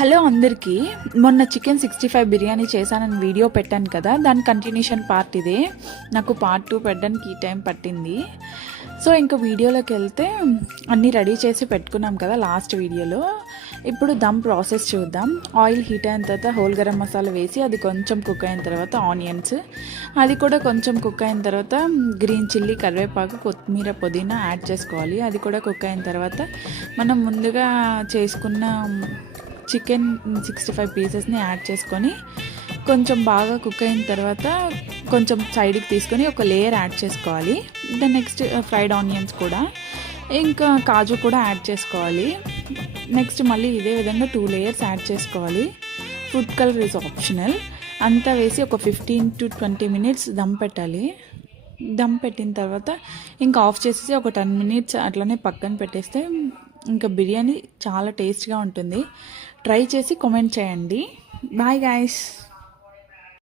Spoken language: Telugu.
హలో అందరికీ. మొన్న చికెన్ 65 బిర్యానీ చేశానని వీడియో పెట్టాను కదా, దాని కంటిన్యూషన్ పార్ట్ ఇదే. నాకు పార్ట్ 2 పెట్టడానికి ఈ టైం పట్టింది. సో ఇంకా వీడియోలోకి వెళ్తే అన్నీ రెడీ చేసి పెట్టుకున్నాం కదా లాస్ట్ వీడియోలో. ఇప్పుడు దమ్ ప్రాసెస్ చూద్దాం. ఆయిల్ హీట్ అయిన తర్వాత హోల్ గరం మసాలా వేసి అది కొంచెం కుక్ అయిన తర్వాత ఆనియన్స్, అది కూడా కొంచెం కుక్ అయిన తర్వాత గ్రీన్ చిల్లీ, కరివేపాకు, కొత్తిమీర, పుదీనా యాడ్ చేసుకోవాలి. అది కూడా కుక్ అయిన తర్వాత మనం ముందుగా చేసుకున్న చికెన్ 65 పీసెస్ని యాడ్ చేసుకొని కొంచెం బాగా కుక్ అయిన తర్వాత కొంచెం సైడ్కి తీసుకొని ఒక లేయర్ యాడ్ చేసుకోవాలి. దెన్ నెక్స్ట్ ఫ్రైడ్ ఆనియన్స్ కూడా, ఇంకా కాజు కూడా యాడ్ చేసుకోవాలి. నెక్స్ట్ మళ్ళీ ఇదే విధంగా 2 లేయర్స్ యాడ్ చేసుకోవాలి. Food colour is optional. అంతా వేసి ఒక 15 to 20 minutes దమ్ పెట్టాలి. దమ్ పెట్టిన తర్వాత ఇంకా ఆఫ్ చేసేసి ఒక 10 minutes అట్లనే పక్కన పెట్టేస్తే ఇంకా బిర్యానీ చాలా టేస్ట్గా ఉంటుంది. ట్రై చేసి కామెంట్ చేయండి. Bye guys.